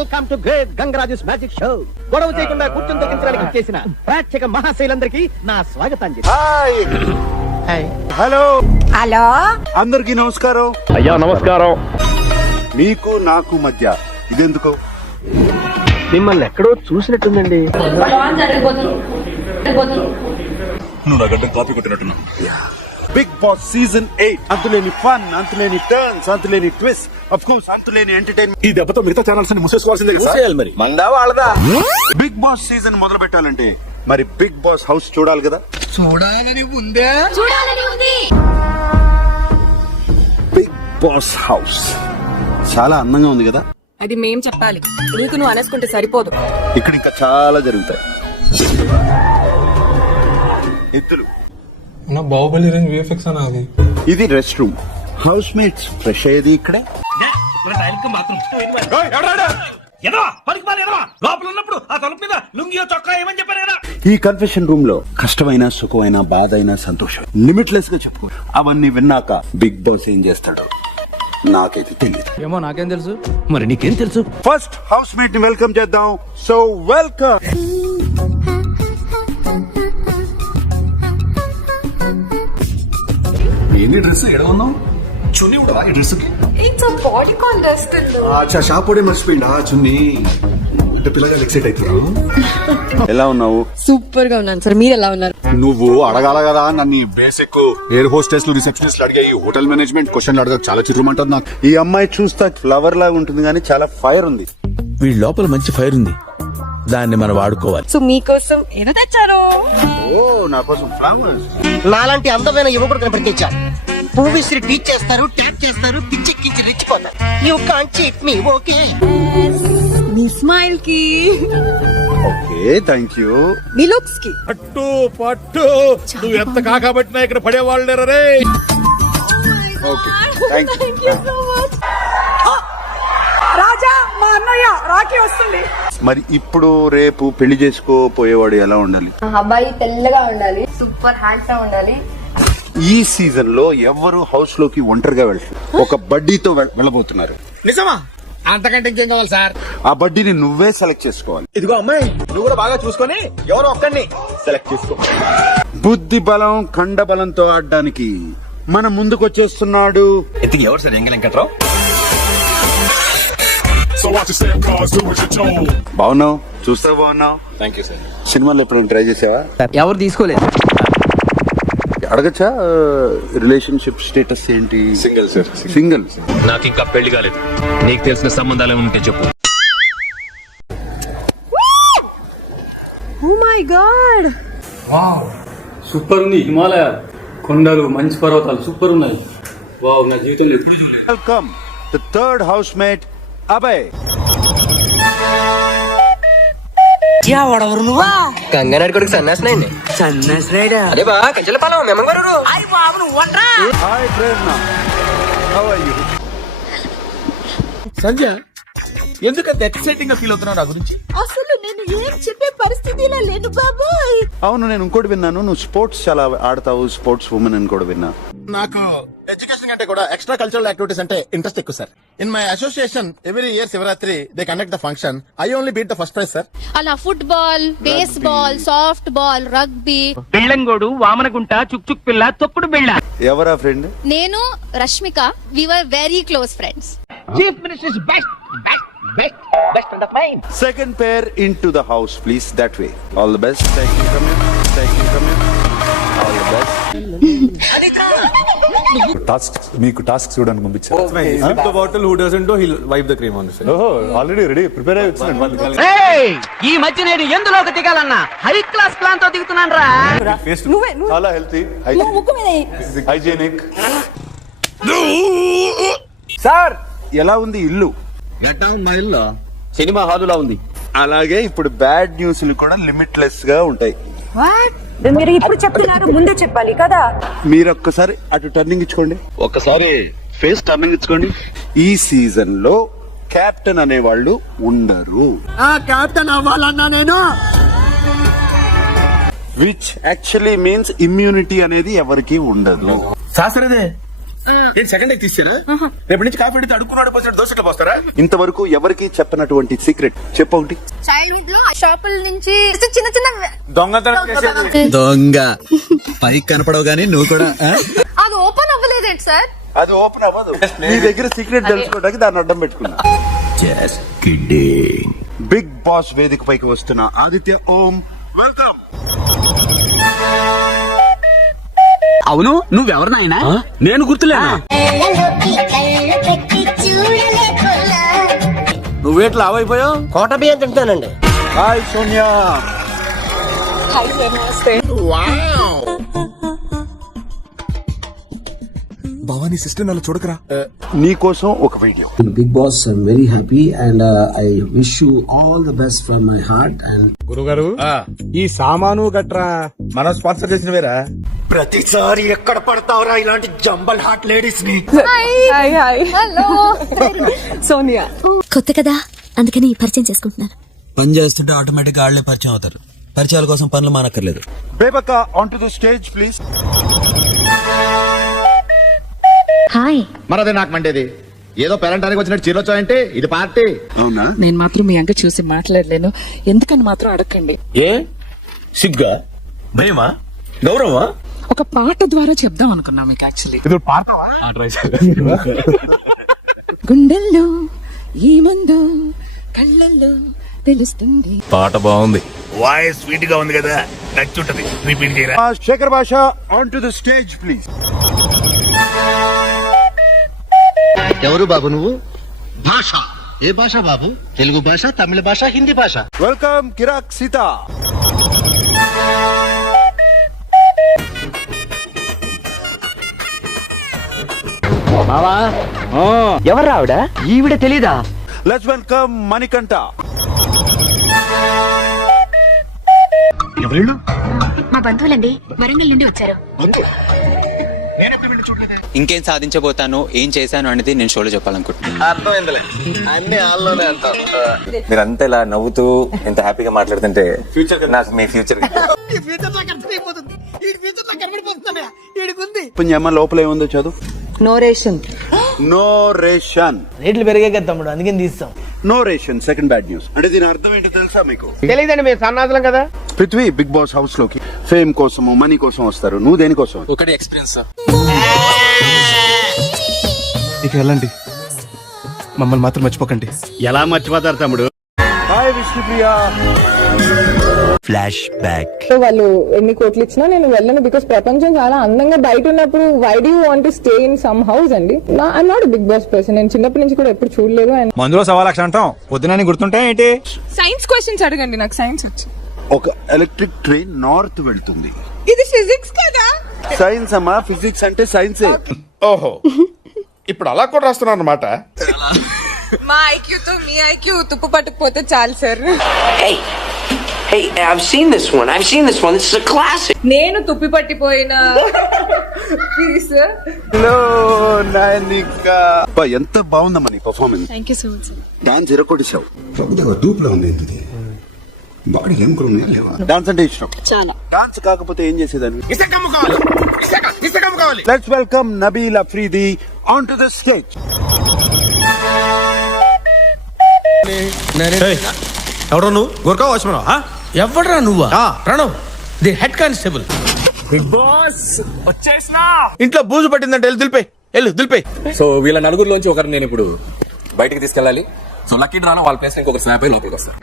Welcome to great Gangaraju's magic show. గొడవ చేయకుండా కూర్చొని తగ్గించడానికి చేసిన ప్రేక్షక మహాశైలందరికీ నా స్వాగతాంజలి. హలో హలో అందరికి నమస్కారం. అయ్యా నమస్కారం. మీకు నాకు మధ్య ఇదెందుకు? మిమ్మల్ని ఎక్కడో చూసినట్టుందండి. నువ్వు నా గడ్డ కాపీ కొట్టినట్టున్నావు. Bigg Boss season 8. అంతులేని ఫన్, అంతులేని టర్న్స్, అంతులేని ట్విస్ట్, ఆఫ్ కోర్స్ అంతులేని ఎంటర్టైన్మెంట్. ఈ దెబ్బతో మిగతా ఛానల్స్ ని మూసేసుకోవాల్సిందే కదా సార్? మరి మందా వాళ్ళదా? బిగ్ బాస్ సీజన్ మొదలు పెట్టాలంటే మరి బిగ్ బాస్ హౌస్ చూడాలి కదా. చూడాలని ఉంది. బిగ్ బాస్ హౌస్ చాలా అందంగా ఉంది కదా. అది మేం చెప్పాలి, నీకు నువ్వు అనేసుకుంటే సరిపోదు. ఇక్కడ ఇంకా చాలా జరుగుతాయి. ఎత్తులు, నా బాహుబలి రేంజ్ విఎఫ్ఎక్స్ అన్న అది. ఇది rest room. House mates fresh అయ్యేది ఇక్కడే. ఈ కన్ఫెషన్ రూమ్ లో కష్టమైన, సుఖమైన, బాధ అయినా, సంతోషం లిమిట్లెస్ గా చెప్పుకో. అవన్నీ విన్నాక బిగ్ బాస్ ఏం చేస్తాడో నాకైతే తెలియదు. ఏమో నాకేం తెలుసు. మరి నీకేం తెలుసు? ఫస్ట్ హౌస్ మేట్ ని వెల్కమ్ చేద్దాం. So welcome. ఏంటి డ్రెస్ ఎక్కడ ఉన్నావు? చున్నీ ఉంటావా ఈ డ్రెస్ కి? It's a body contest. అచ్చా షాప్ కూడా మర్చిపోయిందా చున్నీ? అంటే పిల్లలు ఎక్సైట్ అవుతున్నారు. ఎలా ఉన్నావు? సూపర్ గా ఉన్నాను సార్, మీరు ఎలా ఉన్నారు? నువ్వు అడగాల కదా నన్ను. బేసిక్ ఎయిర్ హోస్టెస్ రిసెప్షనిస్ట్ అడిగాయి, హోటల్ మేనేజ్మెంట్ క్వశ్చన్ అడగ చాలా చిత్రమంటది నాకు. ఈ అమ్మాయి చూస్తా ఫ్లవర్ లాగా ఉంటుంది కానీ చాలా ఫైర్ ఉంది. వీడి లోపల మంచి ఫైర్ ఉంది, దాన్ని మనం వాడుకోవాలి. సో మీకోసం ఏదో తెచ్చారు. ఓ నా కోసం ఫ్లవర్స్. నాలాంటి అందమైన యువకుడు కనిపించారు. పువ్వు టీచ్ చేస్తారు, ట్యాప్ చేస్తారు, పిచ్చెక్కించి రెచ్చిపోతారు. You can't cheat me. Okay. మీ స్మైల్ కి, ఓకే థ్యాంక్ యూ. మీ లుక్స్ కి. పట్టు పట్టు నువ్వు ఎంత కాకబట్టినా ఇక్కడ పడేవాళ్ళు రే. Okay thank you. రాజా, మా అన్నయ్య రాఖీ వస్తుంది. మరి ఇప్పుడు రేపు పెళ్లి చేసుకోపోయేవాడు ఎలా ఉండాలి? అబ్బాయి తెల్లగా ఉండాలి, సూపర్ హ్యాండ్సమ్ ఉండాలి. ఈ సీజన్ లో ఎవరు హౌస్ లోకి ఒంటరిగా వెళ్తారు? ఒక బడ్డీతో వెళ్ళబోతున్నారు. నిజమా? అంతకంటే ఇంకేం కావాలి సార్? ఆ బడ్డీని నువ్వే సెలెక్ట్ చేసుకోవాలి. ఇదిగో అమ్మాయి, నువ్వు కూడా బాగా చూసుకొని ఎవరో ఒక్కడిని సెలెక్ట్ చేసుకో. బుద్ధి బలం, ఖండ బలంతో ఆడడానికి మన ముందుకు వచ్చేస్తున్నాడు. ఇంతకీ ఎవరు సార్? ఎంగ వెంకట్రావు. బాగున్నావు, చూస్తా బాగున్నావు. Thank you sir. సినిమాలో ఎప్పుడైనా ట్రై చేసావా? ఎవరు తీసుకోలేదు. అడగచ్చా రిలేషన్షిప్ స్టేటస్ ఏంటి? Single sir. సింగిల్. నాకు ఇంకా పెళ్లి కాలేదు. నీకు తెలిసిన సంబంధాలు ఉంటే చెప్పు. ఓ మై గాడ్, సూపర్ ఉంది. హిమాలయ కొండలు, మంచు పర్వతాలు సూపర్ ఉన్నాయి. వావ్, నా జీవితంలో ఎప్పుడు చూడలేదు. Welcome the third housemate Abhay. గంగనాడు కొడుకు సన్నాసినాయండి. సన్నాసినాయడా? అదే బా కంచెల పాలం మెమ్మగారు. Hi Prerana, how are you? Sanjay, ఎందుకంత ఎక్సైటింగ్ గా ఫీల్ అవుతున్నావు నా గురించి? అసలు నేను ఏం చెప్పే పరిస్థితిలో లేను బాబోయ్. అవును, నేను ఇంకోటి విన్నాను, నువ్వు స్పోర్ట్స్ చాలా ఆడతావు, స్పోర్ట్స్ ఉమెన్ అని కూడా విన్నా. నాకు ఎడ్యుకేషన్ కంటే కూడా ఎక్స్ట్రా కల్చరల్ యాక్టివిటీస్ అంటే ఇంట్రెస్ట్ ఎక్కువ sir. In my association every year Shivaratri they conduct the function. I only beat the first prize sir. అలా football, baseball, softball, rugby. పిల్లంగోడు, వామనగుంట, చుక్ చుక్ పిల్ల, తొక్కుడు బిళ్ళ. ఎవరా ఫ్రెండ్? నేను Rashmika, we were very close friends. Chief minister best friend of mine. Second pair into the house, please. That way. All the best. Thank you. Come here. Thank you. Come here. All the best. మీకు task చూడడానికి పంపించారు. Bottle who doesn't do hill wipe the cream on the face. ఓహో, already ready prepare అయ్యి వచ్చినాడు. ఈ మధ్య నేను ఎందులోకి దిగాలన్నా హై క్లాస్ ప్లాన్ తో దిగుతున్నాను రా. చాలా హెల్తీ, హైజీనిక్. సార్, ఎలా ఉంది ఇల్లు? మా ఇల్లు సినిమా హాలులా ఉంది. అలాగే ఇప్పుడు బ్యాడ్ న్యూస్ కూడా లిమిట్లెస్ గా ఉంటాయి. మీరు ఇప్పుడు చెప్తున్నారు, ముందే చెప్పాలి కదా. మీరు ఒక్కసారి అటు టర్నింగ్ ఇచ్చుకోండి. ఒక్కసారి ఫేస్ టర్నింగ్ ఇచ్చుకోండి. ఈ సీజన్ లో కెప్టెన్ అనేవాళ్ళు ఉండరు. కెప్టెన్ అవ్వాలన్నా నేను. విచ్ యాక్చువల్లీ మీన్స్ ఇమ్యూనిటీ అనేది ఎవరికి ఉండదు. శాస్త్రదే సెకండ్ అయితే తీసారా రేపటి నుంచి కాఫీ అడిగితే అడుక్కున్నాడు పోసినట్టు దోశట్లు పోస్తారా? ఇంతవరకు ఎవరికి చెప్పనటువంటి సీక్రెట్ చెప్పండి. చైల్డ్హుడ్ లో షాపుల నుంచి చిన్న చిన్న దొంగతనం చేసేది దొంగ పైకి కనపడవు గానీ నువ్వు కూడా అది ఓపెన్ అవ్వలేదేంటి సార్? అది ఓపెన్ అవ్వదు. నీ దగ్గర సీక్రెట్ తెలుసుకోవడానికి దాన్ని అడ్డం పెట్టుకున్నా. బిగ్ బాస్ వేదిక పైకి వస్తున్న ఆదిత్య ఓం వెల్కమ్. అవును నువ్వెవరు నాయనా? నేను గుర్తులేనా? నువ్వేట్లా అవైపోయావు? కోట బియ్యం తింటానండి. హాయ్ సోనియా. భవానీ సిస్టర్ నన్ను చూడకరా. నీ కోసం ఒక video. Big boss I'm very happy and I wish you all the best from my heart. And గురుగారు ఈ సామాను గట్రా మనం స్పాన్సర్ చేసిన వేరా? ప్రతిసారి ఎక్కడ పడతావురా ఇలాంటి జంబల్ హాట్ లేడీస్ ని? హలో సోనియా కొత్త కదా అందుకని పరిచయం చేసుకుంటున్నాను. పని చేస్తుంటే ఆటోమేటిక్ గా ఆళ్లే పరిచయం అవుతారు. పరిచయాల కోసం పనులు మానక్కర్లేదు. Bebakka on to the stage please. Hi. మరదే నాకు మండేది ఏదో పేరెంటానికి వచ్చినట్టు చీరొచ్చాయంటే ఇది పార్టీ. అవునా? నేను మాత్రం మీ అంక చూసి మాట్లాడలేను, ఎందుకని మాత్రం అడగండి. ఏ సిగ్గా భయమా గౌరవమా? ఒక పాట ద్వారా చెప్దాం అనుకున్నా మీకు. యాక్చువల్లీ గుండెల్లో ఏముందో కళ్ళల్లో తెలుస్తుంది. పాట బాగుంది, వాయిస్ స్వీట్ గా ఉంది కదా, నచ్చుంటది. రిపీట్ చేయరా? శేఖర్ భాష on to the stage please. ఎవరు బాబు నువ్వు? భాష ఏ భాష బాబు? తెలుగు భాష, తమిళ భాష, హిందీ భాష. వెల్కమ్ కిరాక్ సీత. ఎవరు ఆవిడ? ఈవిడ తెలీదా? Let's welcome Manikanta. ఎవరు? మా బంధువులండి, వరంగల్ నుండి వచ్చారు. ఇంకేం సాధించబోతాను, ఏం చేశాను అనేది నేను షోలో చెప్పాలనుకుంటున్నాను. అర్థమైందిలే, అన్ని ఆల్లోనే అంటారు. మీరంతా ఇలా నవ్వుతూ ఎంత హ్యాపీగా మాట్లాడుతుంటే నాకు మీ ఫ్యూచర్ అమ్మ లోపల ఏముందో చదువు. No ration. No ration. రేట్లు పెరిగాయి కదా తమ్ముడు, అందుకని తీస్తాం. No ration second bad news. అంటే దీని అర్థం ఏంటో తెలుసా మీకు? తెలియదండి, మేము సన్నాసులం కదా. పృథ్వీ బిగ్ బాస్ హౌస్ లోకి ఫేమ్ కోసం మనీ కోసం వస్తారు. నువ్వు దేనికోసం? ఒకటి ఎక్స్పీరియన్స్. ఇక వెళ్ళండి, మమ్మల్ని మాత్రం మర్చిపోకండి. ఎలా మర్చిపోతారు తమ్ముడు? హాయ్ విష్ణుప్రియా. Flashback. వాళ్ళు ఎన్ని కోట్లు ఇచ్చినా నేను వెళ్ళను, బికాస్ ప్రపంచం చాలా అందంగా బయట ఉన్నప్పుడు why do want to stay in some house అండి. I'm not Bigg Boss person. నేను చిన్నప్పటి నుంచి కూడా ఎప్పుడు చూడలేదు. అండ్ మందులో 1,00,000 అంటాం, పొద్దున గుర్తుంటాయి ఏంటి? సైన్స్ క్వశ్చన్స్ అడగండి, నాకు సైన్స్ వచ్చు. ఒక ఎలక్ట్రిక్ ట్రైన్ నార్త్ వెళ్తుంది. ఇది ఫిజిక్స్ కదా? సైన్స్ అమ్మా, ఫిజిక్స్ అంటే సైన్సే. ఓహో, ఇప్పుడు అలా కూడా రాస్తున్నారు అన్నమాట. మా ఐక్యూతో మీ ఐక్యూ తుప్పు పట్టుకుపోతే చాలు sir. Hey, I've seen this one. This is a classic. నేను తుప్పి పట్టిపోయిన ఎంత బాగుందమ్మా నీ performance. Thank you so much. Dance ఎరకొట్టేసావు. డూప్ లో ఉంది బాడీ ఏం కూడా ఉన్నాయా లేవా? డాన్స్ అంటే ఇష్టం చాలా. డాన్స్ కాకపోతే ఏం చేసేదాన్ని? ఇసకమ్ము కావాలి. Let's welcome Nabeel Afridi on to the stage. ఎవడో నువ్వు? గోర్ఖా వాచ్మన్? ఎవడరా నువ్వా? Pranav the head constable. Bigg Boss వచ్చేసినా. ఇంట్లో బూజు పట్టిందంటే వెళ్ళు దులిపే. సో వీళ్ళ నలుగురిలోంచి ఒకరు నేను ఇప్పుడు బయటికి తీసుకెళ్ళాలి. సో లక్కీ డ్రాలో వాళ్ళ ప్లేస్ ఇంకొకరు స్నాప్ అయి లోపలికి వస్తారు.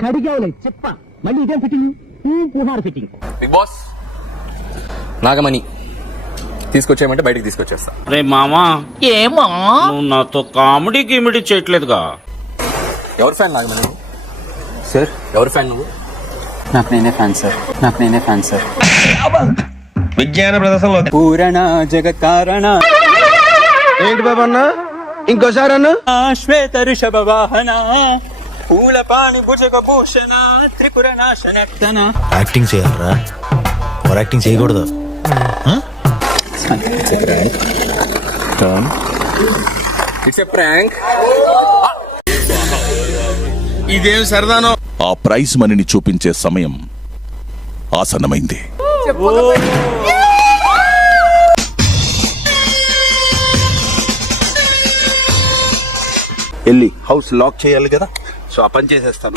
బిగ్ బాస్ నాగమణి తీసుకొచ్చేయమంటే బయటికి తీసుకొచ్చేస్తా. రే మామా, ఏమా నువ్వు నాతో కామెడీ గిమిడీ చేయట్లేదుగా? ఎవరి ఫ్యాన్ నాగమణి? సార్ ఎవరి ఫ్యాన్ నువ్వు? నాకు నేనే ఫ్యాన్ సార్. విజ్ఞాన ప్రదర్శనలో పూరణ జగత్కారణ. ఏంటి బాబా అన్న? ఇంకోసారి అన్న. శ్వేత ఋషభ వాహన పూల పాణి భుజగ భూషణ త్రిపుర నాశనర్తన. యాక్టింగ్ చేయాలరా, ఓవర్ యాక్టింగ్ చేయకూడదు. It's a prank. ఇదేం సరదానో. ఆ ప్రైజ్ మనీని చూపించే సమయం ఆసన్నమైంది. వెళ్ళి హౌస్ లాక్ చేయాలి కదా, సో ఆ పని చేసేస్తాను.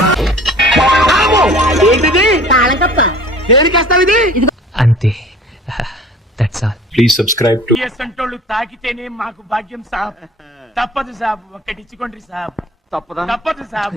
అంతే. That's all. Please subscribe to తాకితేనే మాకు భాగ్యం సాబ్. తప్పదు సాబ్, ఒక్కటిచ్చుకోండి సాబ్. తప్పదు సాబ్.